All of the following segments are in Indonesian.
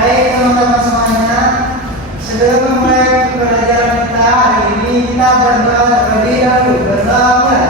Baik teman-teman semuanya, sebelum memulai pembelajaran kita hari ini kita berdoa terlebih dahulu. Berdoa mulai.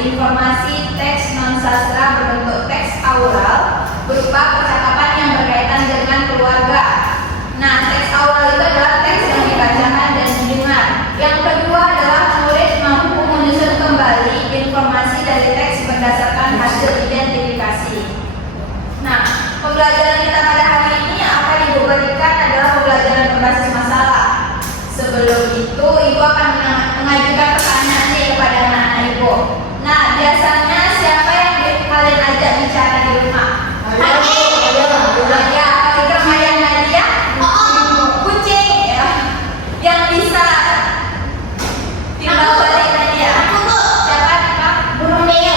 Informasi teks non-sastra berbentuk teks aural berupa percakapan yang berkaitan dengan keluarga. Nah, teks aural itu adalah teks yang dibacakan dan didengar. Yang kedua adalah murid mampu menyusun kembali informasi dari teks berdasarkan hasil identifikasi. Nah, pembelajaran kita pada hari ini akan Ibu berikan adalah pembelajaran berbasis masalah. Sebelum itu, Ibu akan mengajukan pertanyaan nih kepada anak-anak Ibu. Nah, biasanya siapa yang kalian ajak bicara di rumah? Ya, kalau Maya Nadia, kucing ya, yang bisa timbal balik Nadia. Siapa nih? Burung beo.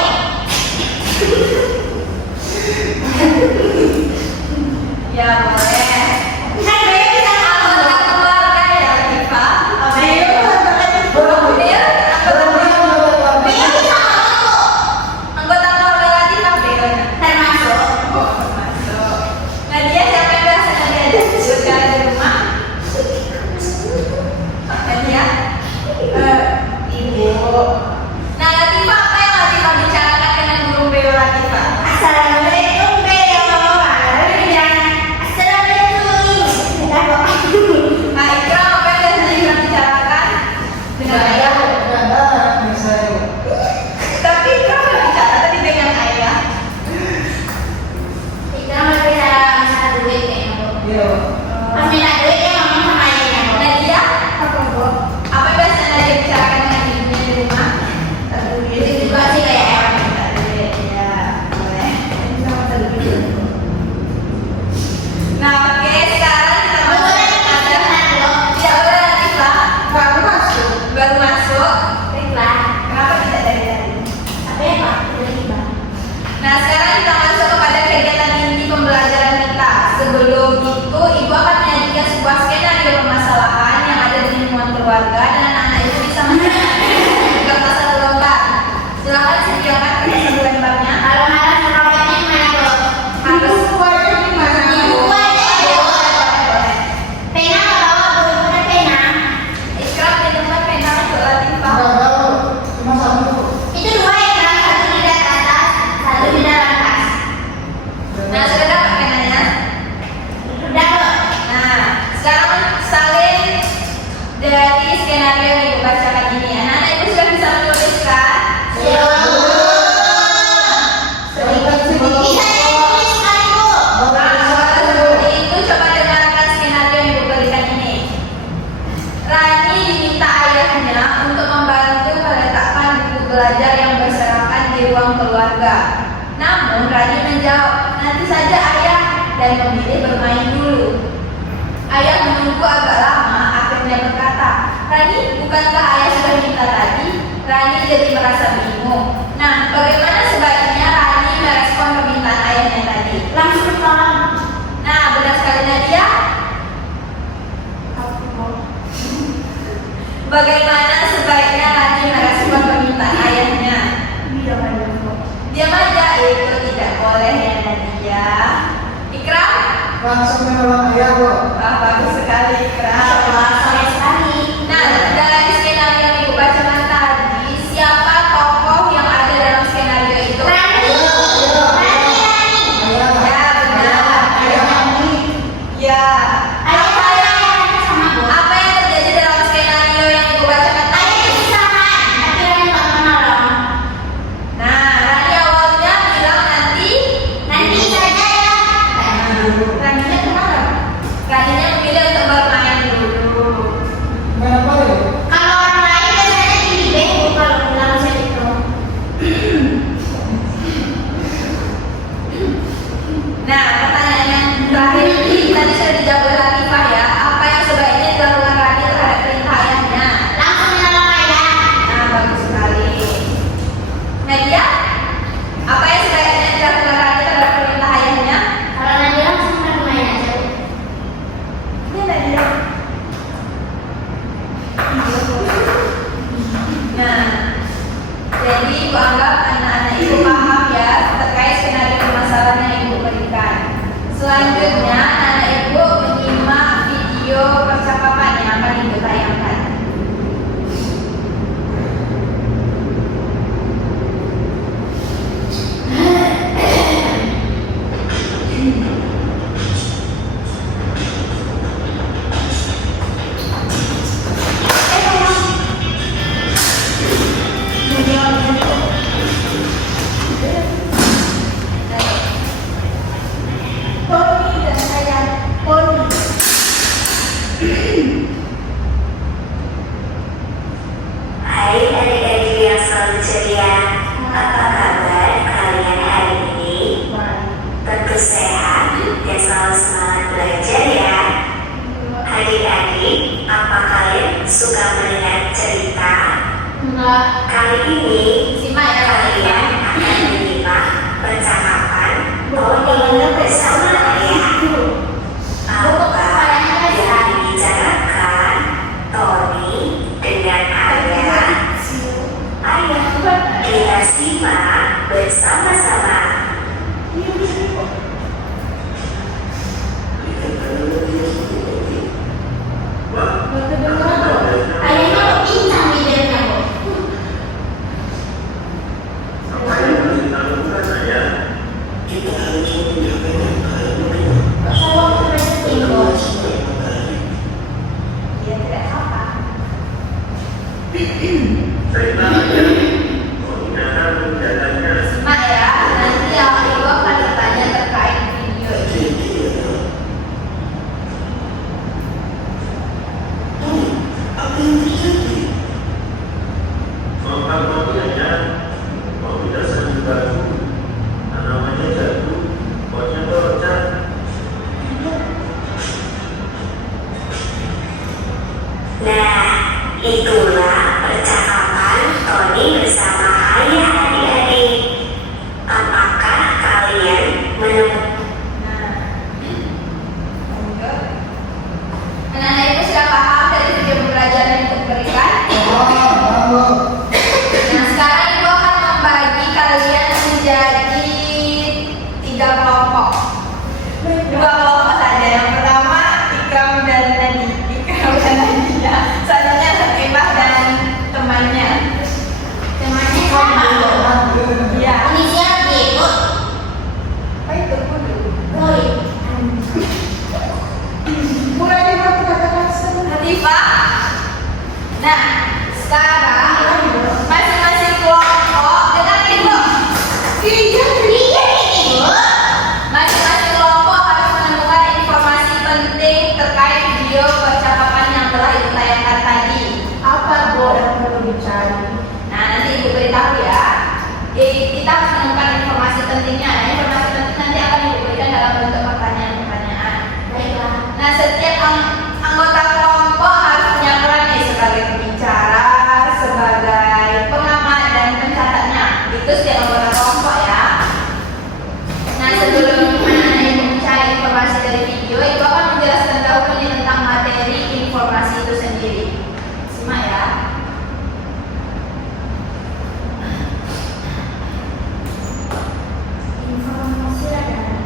dan memilih bermain dulu. Ayah menunggu agak lama, akhirnya berkata, "Rani, bukankah ayah sudah minta tadi?" Rani jadi merasa bingung. Nah, bagaimana sebaiknya Rani merespon permintaan ayahnya tadi? Langsung ditolak. Nah, benar sekali Nadia. Bagaimana sebaiknya Rani merespon permintaan ayahnya? Diam aja, itu tidak boleh ya Nadia. Ikram? Langsung menolong ayah kok. Wah, bagus sekali Ikram. Sore sekali. Nah, dari skenario yang ibu bacakan tadi, siapa tokoh yang ada dalam skenario itu? Rani. Ya, benar. Ya. Apa Yang terjadi dalam skenario yang ibu bacakan tadi? Nah, Rani awalnya bilang nanti. Raninya kenapa? Raninya memilih untuk bermain dulu. Main apa ya? Kalau orang lain biasanya pilih bego kalau bilang segitu. Nah, pertanyaan yang terakhir ini tadi sudah dijawab oleh Latifah ya. Apa yang sebaiknya dilakukan Rani terhadap perintah ayahnya? Langsung menolong ayah. Nah, bagus sekali. Nadia, apa yang sebaiknya dilakukan Rani terhadap perintah ayahnya? Kalau Nadia langsung bermain aja. Ini Nadia. Nah, jadi ibu anggap anak-anak ibu paham ya terkait skenario permasalahan yang ibu berikan. Selanjutnya, anak ibu menyimak video percakapan yang akan ibu tayangkan. Tony dan saya, Tony. Hai adik-adik yang selalu ceria, apa kabar kalian hari ini? Tentu sehat dan selalu semangat belajar ya. Adik-adik, apa kalian suka mendengar cerita? Enggak. Kali ini Simak ya kalian akan menyimak percakapan Tony bersama ayah. Apa yang dibicarakan Tony dengan ayah? Ayo kita simak bersama-sama. Ayahnya kok pincang bibirnya kok. Kalau berarti kok. Dia tidak apa. Simak ya, nanti ibu akan bertanya terkait Itu setiap anggota kelompok ya. Nah, sebelum anak-anak mencari informasi dari video, Ibu akan menjelaskan dahulu nih tentang materi informasi itu sendiri. Simak ya. Informasi adalah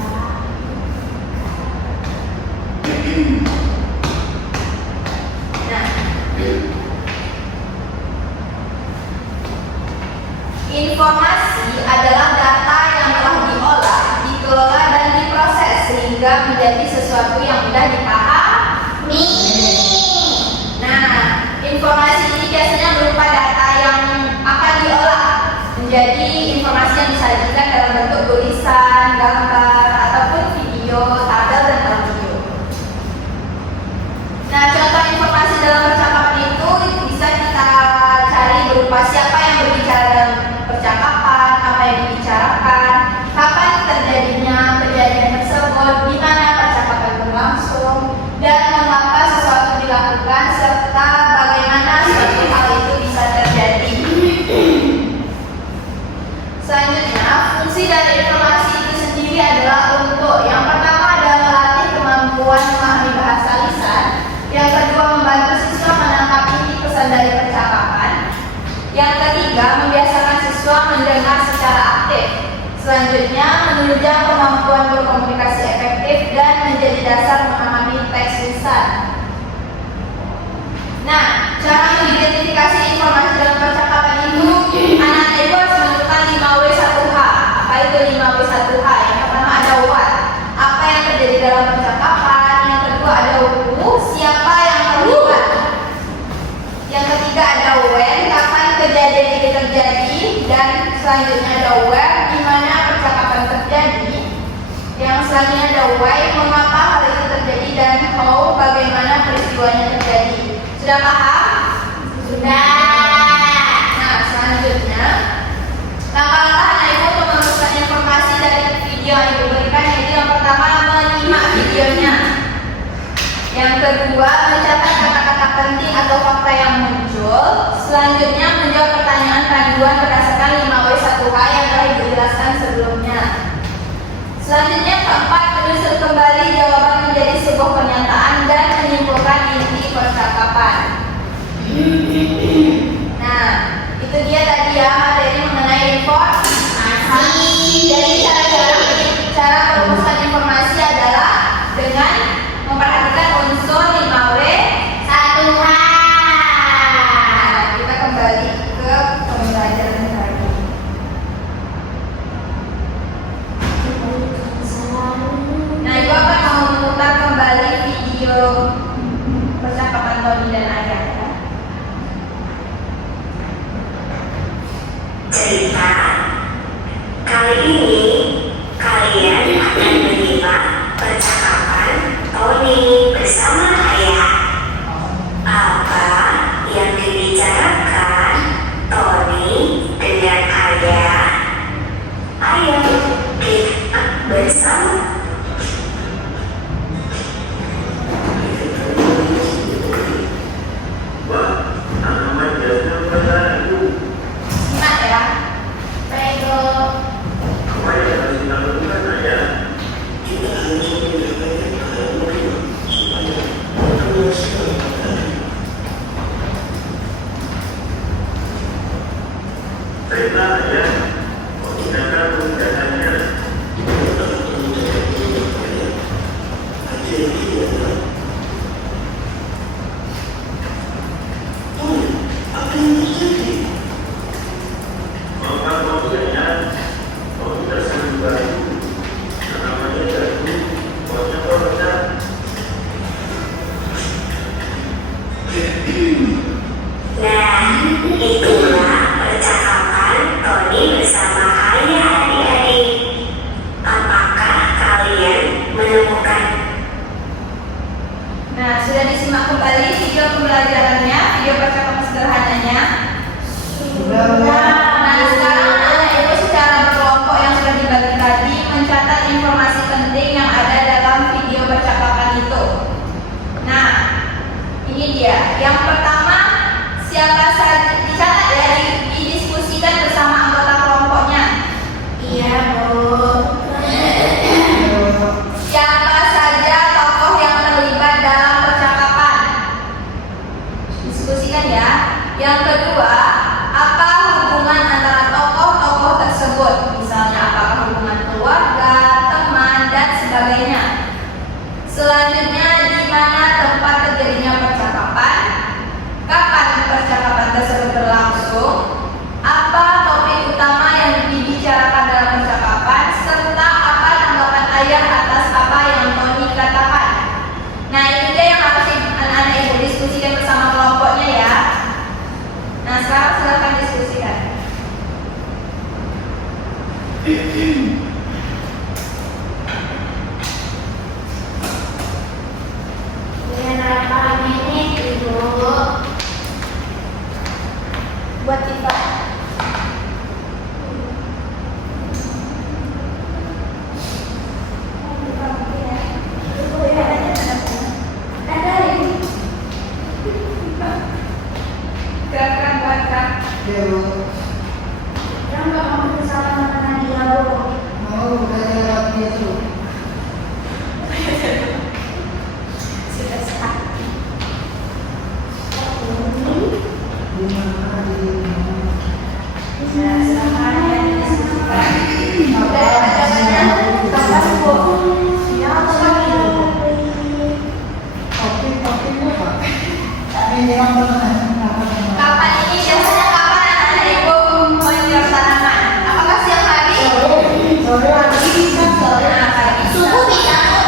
Nah, informasi adalah data yang telah diolah, dikelola, dan diproses sehingga menjadi sesuatu yang mudah dipahami. Nah, informasi ini biasanya berupa data yang akan diolah menjadi informasi yang disajikan dalam bentuk tulisan, gambar, ataupun video, tabel, dan audio. Nah, contoh informasi dalam percakapan itu bisa kita cari berupa siapa yang berbicara dalam percakapan, apa yang dibicarakan, kapan terjadinya kejadian tersebut, di mana percakapan berlangsung, dan mengapa sesuatu dilakukan, serta bagaimana suatu hal itu bisa terjadi. Selanjutnya, fungsi dari informasi itu sendiri adalah untuk yang pertama adalah melatih kemampuan memahami bahasa lisan, yang kedua membantu siswa menangkap inti pesan dari percakapan, yang ketiga membiasakan siswa mendengar secara aktif, selanjutnya menunjang kemampuan berkomunikasi efektif dan menjadi dasar memahami teks lisan. Nah, cara mengidentifikasi informasi dalam percakapan itu, anak-anak ibu harus menentukan 5W1H. Apa itu 5W1H? Yang pertama ada what, apa yang terjadi dalam percakapan. Yang kedua ada who, siapa yang terlibat. Yang ketiga ada when, kapan kejadian ini terjadi. Dan selanjutnya ada where, di mana percakapan terjadi. Yang selanjutnya ada why, mengapa hal itu terjadi. Dan how, bagaimana peristiwanya terjadi. Sudah paham? sudah. Nah, selanjutnya langkah-langkah anak ibu untuk menemukan informasi dari video yang ibu berikan, yaitu yang pertama menyimak videonya, yang kedua mencatat kata-kata penting atau fakta yang muncul, selanjutnya menjawab pertanyaan panduan berdasarkan 5W1H yang telah ibu jelaskan sebelumnya. Selanjutnya keempat, menyusun kembali jawaban menjadi sebuah pernyataan dan menyimpulkan inti percakapan. Nah, itu dia tadi ya materi mengenai informasi. Jadi cara merumuskan informasi adalah dengan memperhatikan unsur 5W1H. Nah, kita kembali ke pembelajaran tadi. Nah, ibu akan mau memutar kembali video percakapan Tony dan Ayah. Cerita. Kali ini kalian akan menyimak percakapan Tony bersama Ayah. Apa yang dibicarakan Tony dengan Ayah? Ayo kita bersama. Simak ya. Prego. Nah, itulah percakapan Tony bersama Ayah hari Dengan apa ini Ibu? Buat kita. Ada ini. Gerakan buat kak. Ya Bu. Yang nggak mau bersama sama Nadia Bu. Mau udah lewat dia tuh. Sudah sah. Di mana di mana? Nah, silakan ya diskusikan. Apa? Udah ada banyak. Tambah Bu. Ya, lagi. Topik apa? Ini yang mana? Kapan ini biasanya kapan anak-anak ibu menyiram tanaman? Apakah siang hari? Sore lagi bisa sore. Nah, pagi. Subuh bisa Bu.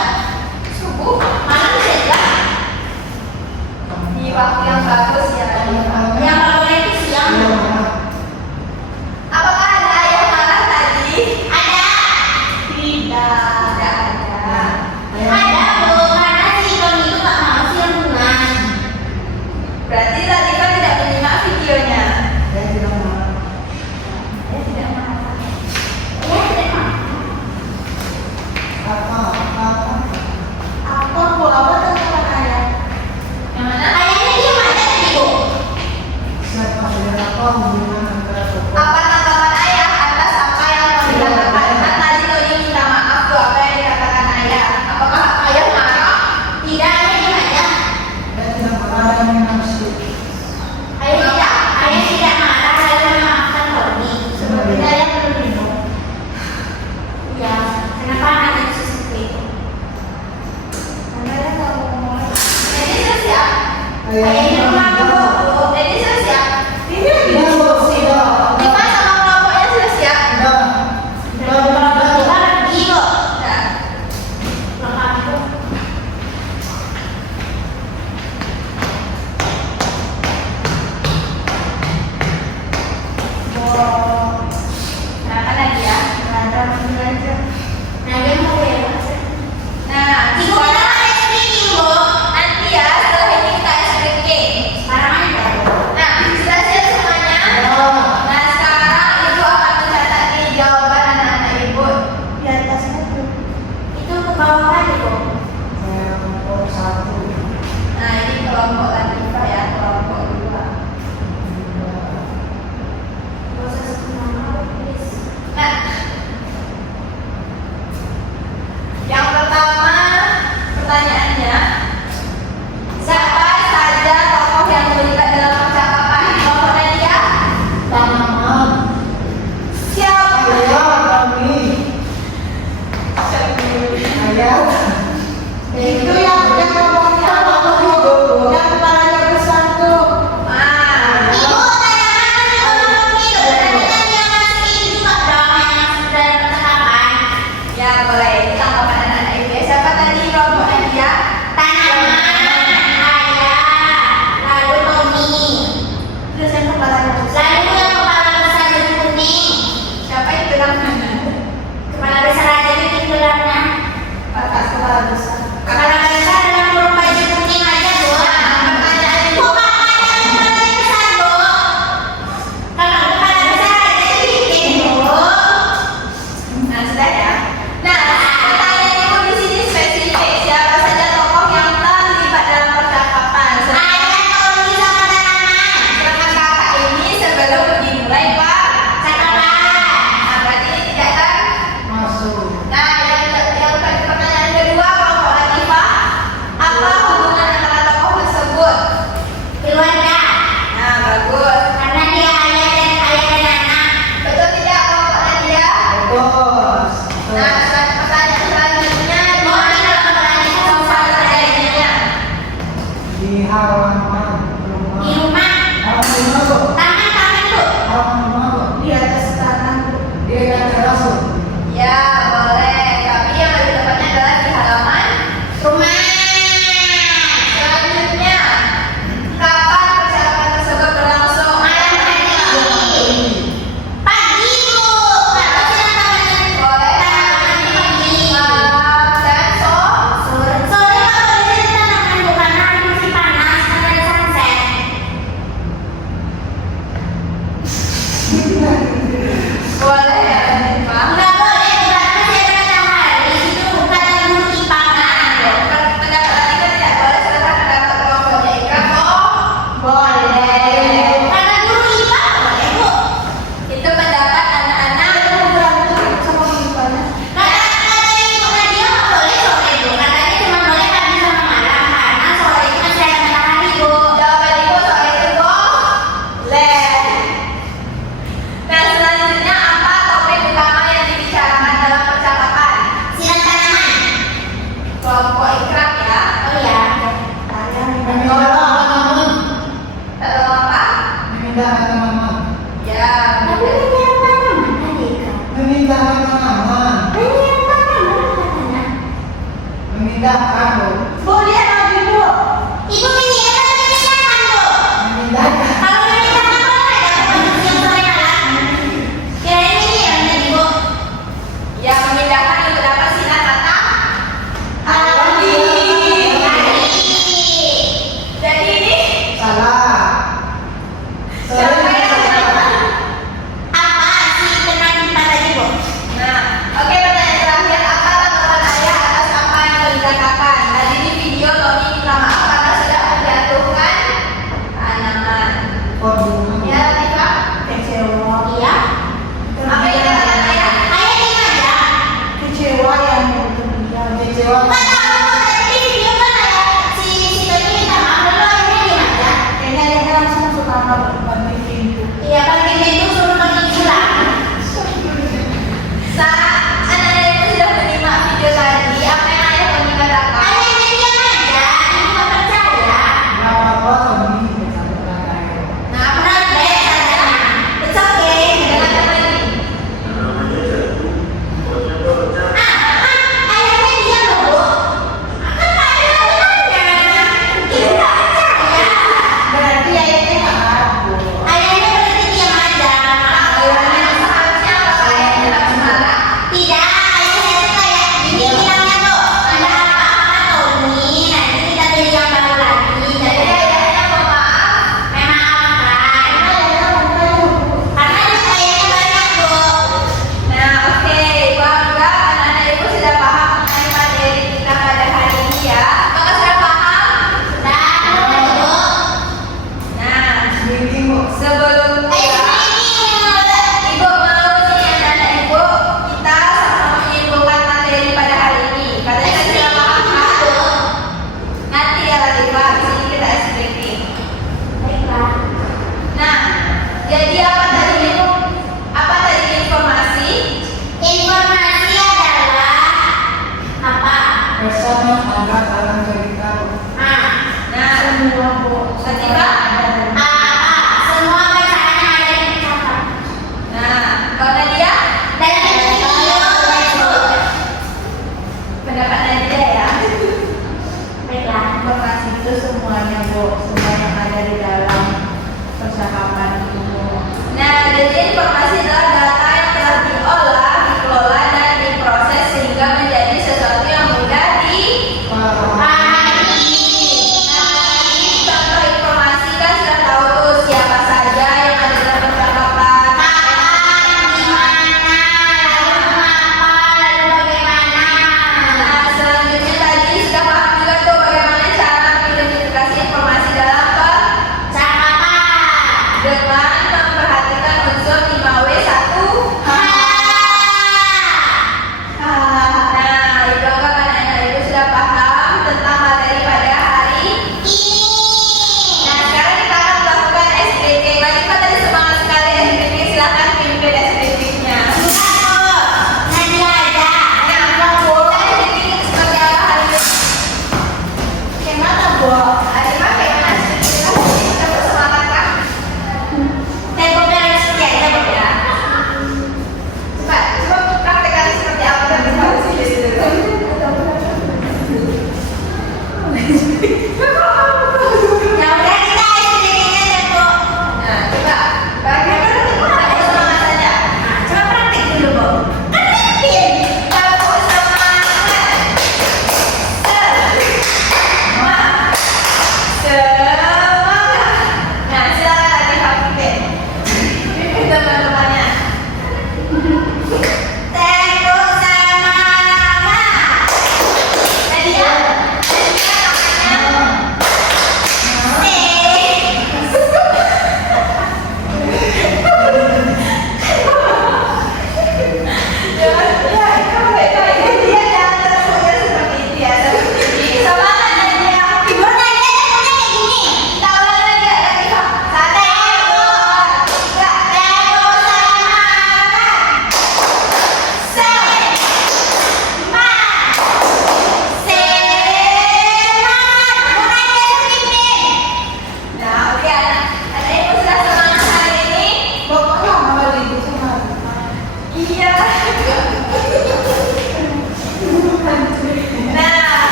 Subuh. Malam bisa juga. Di waktu yang bagus ya. Yang kalau itu siang. Apakah ada ayah marah tadi? Ada. Tidak ada. Ada Bu, karena si Tony itu nggak mau siang-siangan. Berarti tadi kan tidak menyimak videonya. Saya tidak mau. Dia tidak marah. Ya, tidak mau. Apa? Apa Bu? Apa tentang ayah? Yang mana? Ayahnya dia mana tadi Bu? Siapa dengan apa hubungan antara tokoh? Apa tanggapan ayah atas apa yang telah dikatakan? Kan tadi Tony minta maaf tuh apa yang dikatakan ayah. Apakah ayah marah? Tidak, ayah dia aja. Saya tidak marah dengan nafsu. Ayah tidak marah, ayah memaafkan Tony. Sebenarnya ayah perlu minum. Ya, kenapa anaknya bisa seperti itu? Karena ayah nggak mau ngomong. Jadi sudah siap. Ayahnya kenapa Bu? Jadi sudah siap. Ini lagi Sudah, Bu, diskusi Bu. sudah. Diva sama kelompoknya sudah siap. Sudah. Kita pergi kok. Nah, Lengkap Bu. silakan lagi ya. Nah, dia mau bebas. Nah, Ibu kita ada speaking Bu. nanti ya setelah ini kita ice breaking. Sekarang aja Bu. Nah, sudah siap semuanya? Ya. Nah, sekarang ibu akan mencatat di jawaban anak-anak ibu. Di atasnya tuh. Itu ke bawah aja Bu. Saya mau satu. Nah, ini kelompok Latifah ya, kelompok dua. Proses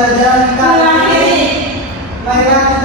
pembelajaran kita hari ini. Marilah